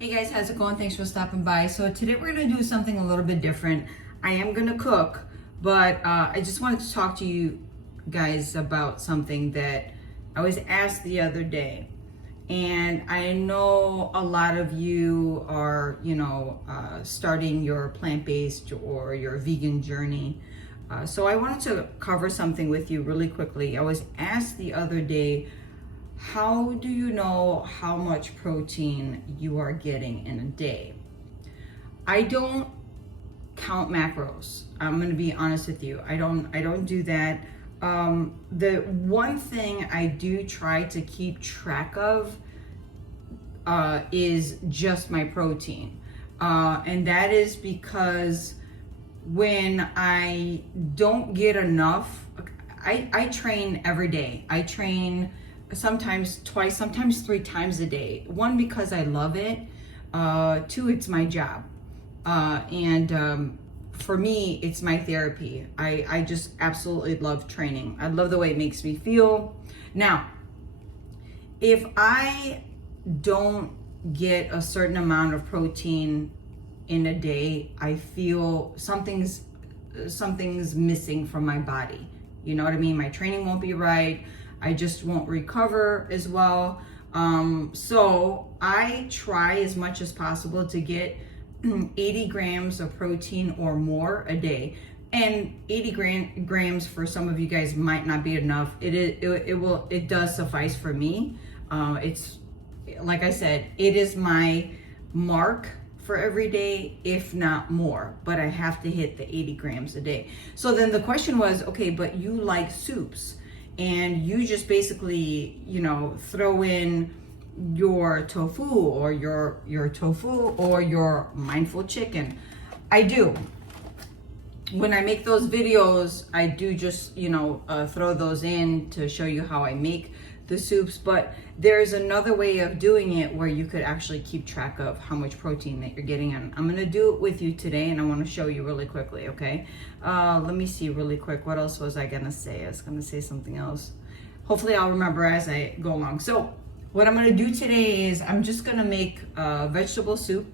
Hey guys, how's it going? Thanks for stopping by. So today we're gonna do something a little bit different. I am gonna cook, but I just wanted to talk to you guys about something that I was asked the other day. And I know a lot of you are, starting your plant-based or your vegan journey. So I wanted to cover something with you really quickly. I was asked the other day, how do you know how much protein you are getting in a day? I don't count macros. I'm going to be honest with you. I don't do that. The one thing I do try to keep track of is just my protein. And that is because when I don't get enough, I train every day. I train sometimes twice, sometimes 3 times a day. 1, because I love it. 2, it's my job. And for me, it's my therapy. I just absolutely love training. I love the way it makes me feel. Now, if I don't get a certain amount of protein in a day, I feel something's missing from my body. You know what I mean? My training won't be right. I just won't recover as well. So I try as much as possible to get 80 grams of protein or more a day. And 80 grams for some of you guys might not be enough. It does suffice for me. It's like I said, it is my mark for every day, if not more, but I have to hit the 80 grams a day. So then the question was, okay, but you like soups, and you just basically, throw in your tofu or your tofu or your mindful chicken. I do. When I make those videos, I do just, throw those in to show you how I make the soups, but there's another way of doing it where you could actually keep track of how much protein that you're getting. And I'm gonna do it with you today, and I wanna show you really quickly, okay? Let me see really quick. What else was I gonna say? I was gonna say something else. Hopefully I'll remember as I go along. So what I'm gonna do today is I'm just gonna make vegetable soup,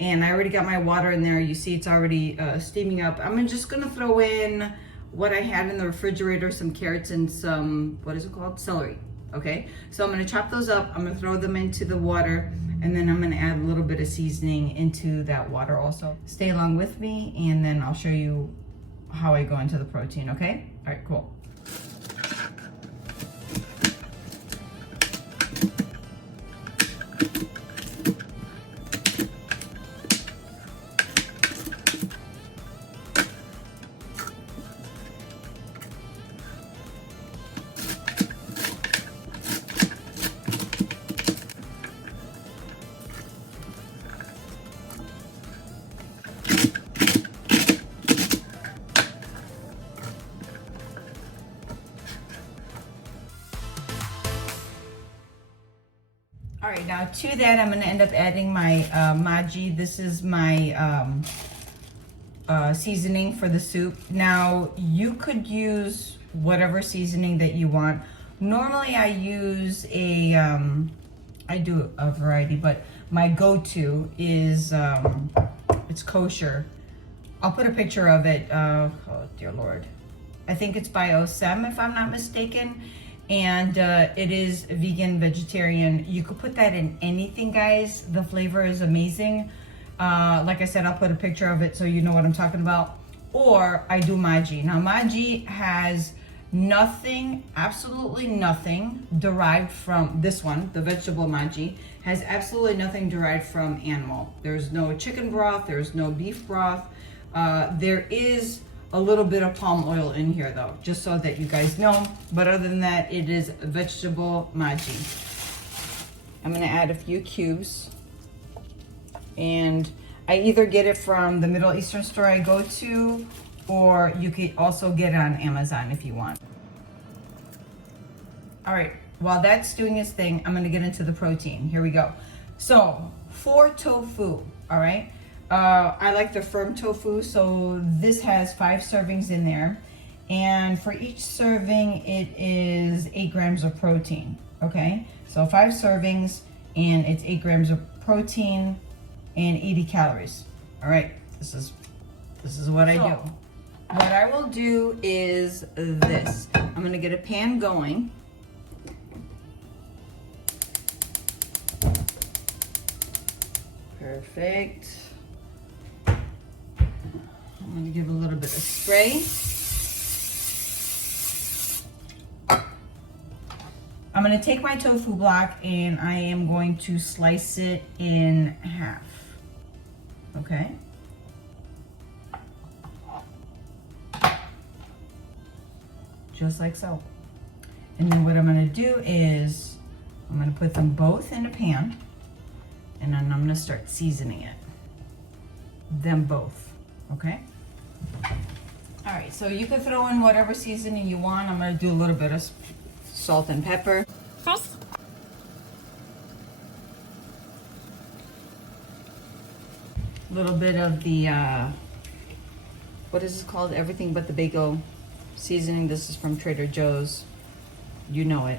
and I already got my water in there. You see it's already steaming up. I'm just gonna throw in what I had in the refrigerator, some carrots and some, what is it called? Celery. Okay, so I'm gonna chop those up. I'm gonna throw them into the water, and then I'm gonna add a little bit of seasoning into that water also. Stay along with me, and then I'll show you how I go into the protein, okay? All right, cool. All right, now to that, I'm gonna end up adding my Maggi. This is my seasoning for the soup. Now, you could use whatever seasoning that you want. Normally, I use I do a variety, but my go-to is, it's kosher. I'll put a picture of it. Oh, dear Lord. I think it's by Osem, if I'm not mistaken. And it is vegan, vegetarian. You could put that in anything, guys. The flavor is amazing. Like I said, I'll put a picture of it so you know what I'm talking about. Or I do Maggi. Now, Maggi has nothing, absolutely nothing derived from this one. The vegetable Maggi has absolutely nothing derived from animal. There's no chicken broth. There's no beef broth. There is a little bit of palm oil in here though, just so that you guys know. But other than that, it is vegetable Maggi. I'm gonna add a few cubes. And I either get it from the Middle Eastern store I go to, or you could also get it on Amazon if you want. All right, while that's doing its thing, I'm gonna get into the protein. Here we go. So for tofu, all right? I like the firm tofu, so this has 5 servings in there. And for each serving, it is 8 grams of protein, okay? So 5 servings, and it's 8 grams of protein and 80 calories. All right, this is what I do. What I will do is this. I'm gonna get a pan going. Perfect. I'm gonna give a little bit of spray. I'm gonna take my tofu block and I am going to slice it in half. Okay. Just like so. And then what I'm gonna do is I'm gonna put them both in a pan, and then I'm gonna start seasoning it. Them both, okay? All right, so you can throw in whatever seasoning you want. I'm gonna do a little bit of salt and pepper. First, A little bit of the, what is this called? Everything but the bagel seasoning. This is from Trader Joe's. You know it.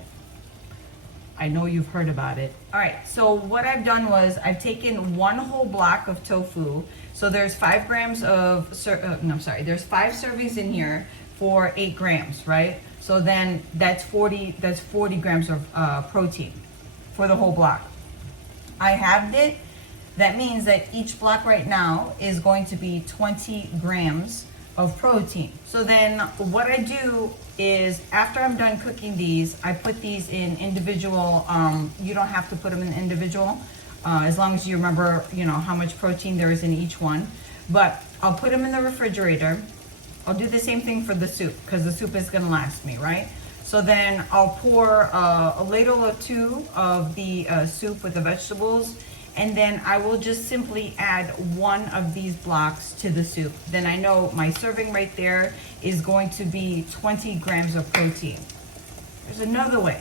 I know you've heard about it. All right, so what I've done was I've taken 1 whole block of tofu. So there's 5 grams of, there's 5 servings in here for 8 grams, right? So then that's 40 grams of protein for the whole block. I halved it. That means that each block right now is going to be 20 grams of protein. So then what I do is after I'm done cooking these, I put these in individual, you don't have to put them in individual, as long as you remember, how much protein there is in each one. But I'll put them in the refrigerator. I'll do the same thing for the soup because the soup is gonna last me, right? So then I'll pour a ladle or 2 of the soup with the vegetables, and then I will just simply add 1 of these blocks to the soup. Then I know my serving right there is going to be 20 grams of protein. There's another way.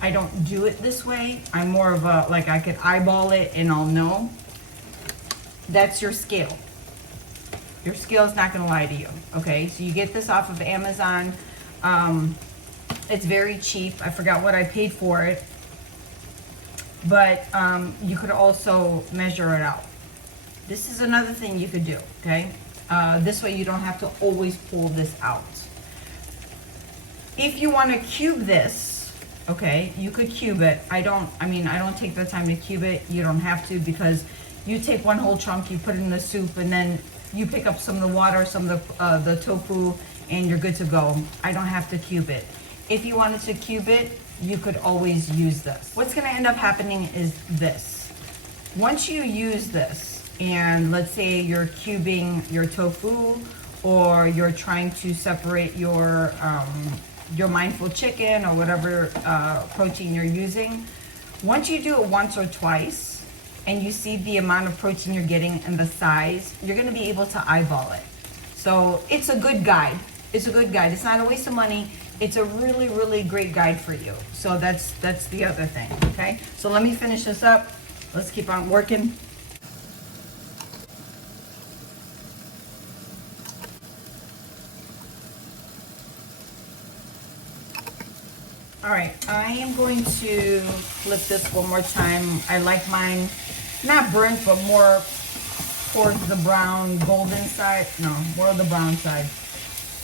I don't do it this way. I'm more of a, like, I could eyeball it and I'll know. That's your scale. Your scale is not gonna lie to you, okay? So you get this off of Amazon. It's very cheap. I forgot what I paid for it. But you could also measure it out. This is another thing you could do, okay? This way you don't have to always pull this out. If you want to cube this, okay, you could cube it. I don't take the time to cube it. You don't have to, because you take 1 whole chunk, you put it in the soup, and then you pick up some of the water, some of the tofu, and you're good to go. I don't have to cube it. If you wanted to cube it, you could always use this. What's gonna end up happening is this. Once you use this, and let's say you're cubing your tofu, or you're trying to separate your mindful chicken or whatever protein you're using, once you do it once or twice, and you see the amount of protein you're getting and the size, you're gonna be able to eyeball it. So it's a good guide. It's a good guide. It's not a waste of money. It's a really, really great guide for you. So that's the other thing, okay? So let me finish this up. Let's keep on working. All right, I am going to flip this one more time. I like mine not burnt, but more towards the brown golden side. No, more of the brown side.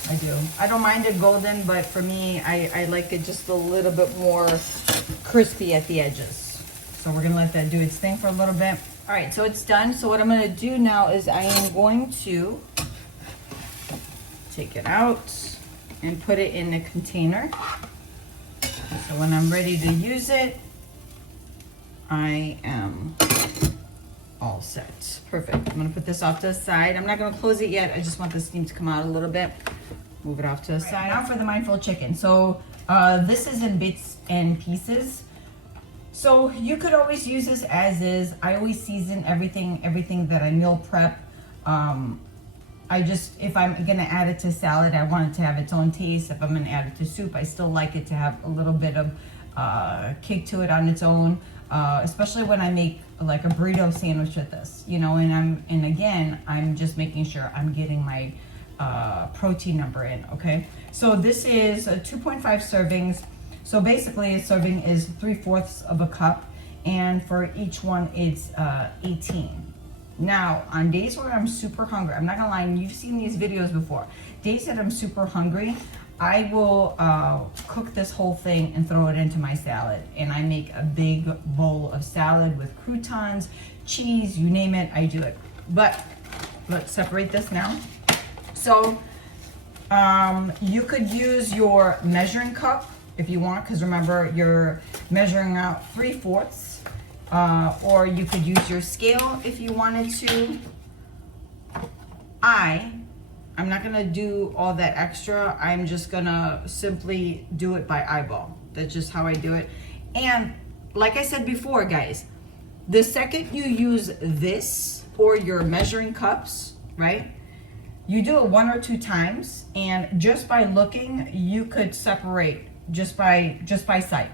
I do. I don't mind it golden, but for me, I like it just a little bit more crispy at the edges. So we're gonna let that do its thing for a little bit. All right, so it's done. So what I'm gonna do now is I am going to take it out and put it in a container. So when I'm ready to use it, I am all set. Perfect. I'm gonna put this off to the side. I'm not gonna close it yet. I just want the steam to come out a little bit. Move it off to the side. Now for the mindful chicken. So this is in bits and pieces. So you could always use this as is. I always season everything that I meal prep. If I'm gonna add it to salad, I want it to have its own taste. If I'm gonna add it to soup, I still like it to have a little bit of kick to it on its own. Especially when I make like a burrito sandwich with this, and again, I'm just making sure I'm getting my protein number in, okay? So this is 2.5 servings. So basically, a serving is 3/4 of a cup, and for each one, it's 18. Now, on days where I'm super hungry, I'm not gonna lie, and you've seen these videos before. Days that I'm super hungry, I will cook this whole thing and throw it into my salad. And I make a big bowl of salad with croutons, cheese, you name it, I do it. But let's separate this now. So you could use your measuring cup if you want, because remember, you're measuring out 3/4. Or you could use your scale if you wanted to. I'm not gonna do all that extra. I'm just gonna simply do it by eyeball. That's just how I do it. And like I said before, guys, the second you use this or your measuring cups, right? You do it 1 or 2 times, and just by looking, you could separate just by sight.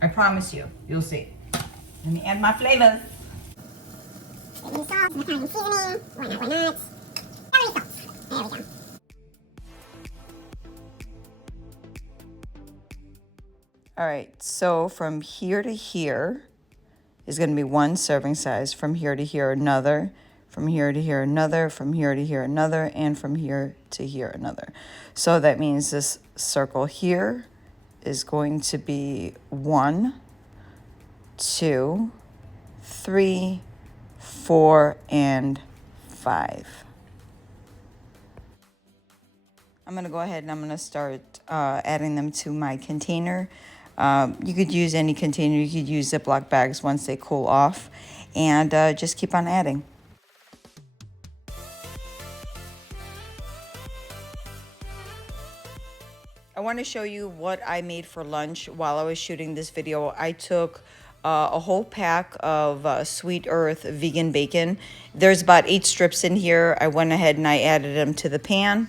I promise you, you'll see. Let me add my flavors. Any salt, macaroni seasoning, whatnot. Celery salt. There we go. All right, so from here to here is going to be 1 serving size. From here to here, another. From here to here, another. From here to here, another. And from here to here, another. So that means this circle here is going to be 1, 2, 3, 4, and 5. I'm going to go ahead and I'm going to start adding them to my container. You could use any container. You could use Ziploc bags once they cool off, and just keep on adding. I want to show you what I made for lunch while I was shooting this video. I took a whole pack of Sweet Earth vegan bacon. There's about 8 strips in here. I went ahead and I added them to the pan.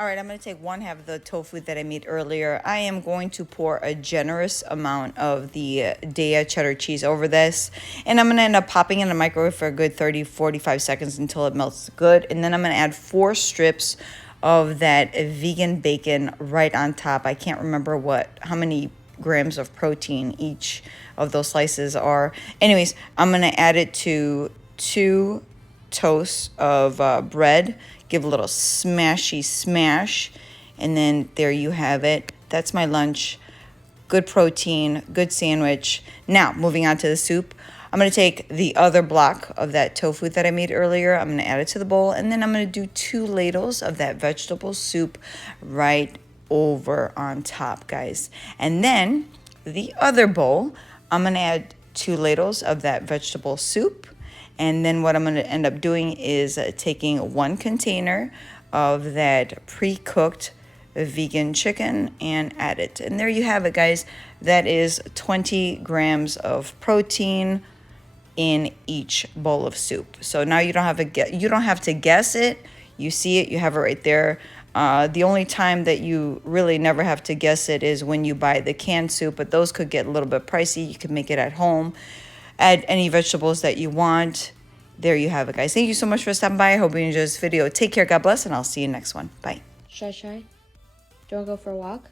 All right, I'm going to take 1/2 of the tofu that I made earlier. I am going to pour a generous amount of the Daiya cheddar cheese over this. And I'm going to end up popping in the microwave for a good 30-45 seconds until it melts good. And then I'm going to add 4 strips of that vegan bacon right on top. I can't remember how many grams of protein each of those slices are. Anyways, I'm going to add it to 2 toasts of bread. Give a little smashy smash, and then there you have it. That's my lunch. Good protein, good sandwich. Now, moving on to the soup. I'm going to take the other block of that tofu that I made earlier. I'm going to add it to the bowl, and then I'm going to do 2 ladles of that vegetable soup right over on top, guys. And then the other bowl, I'm going to add 2 ladles of that vegetable soup. And then what I'm going to end up doing is taking 1 container of that pre-cooked vegan chicken and add it. And there you have it, guys. That is 20 grams of protein in each bowl of soup. So now you don't have to guess it. You see it. You have it right there. The only time that you really never have to guess it is when you buy the canned soup, but those could get a little bit pricey. You can make it at home. Add any vegetables that you want. There you have it, guys. Thank you so much for stopping by. I hope you enjoyed this video. Take care. God bless, and I'll see you next one. Bye. Shy? Do you want to go for a walk?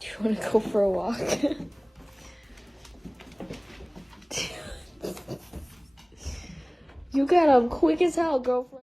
Do you want to go for a walk? You got up quick as hell, girlfriend.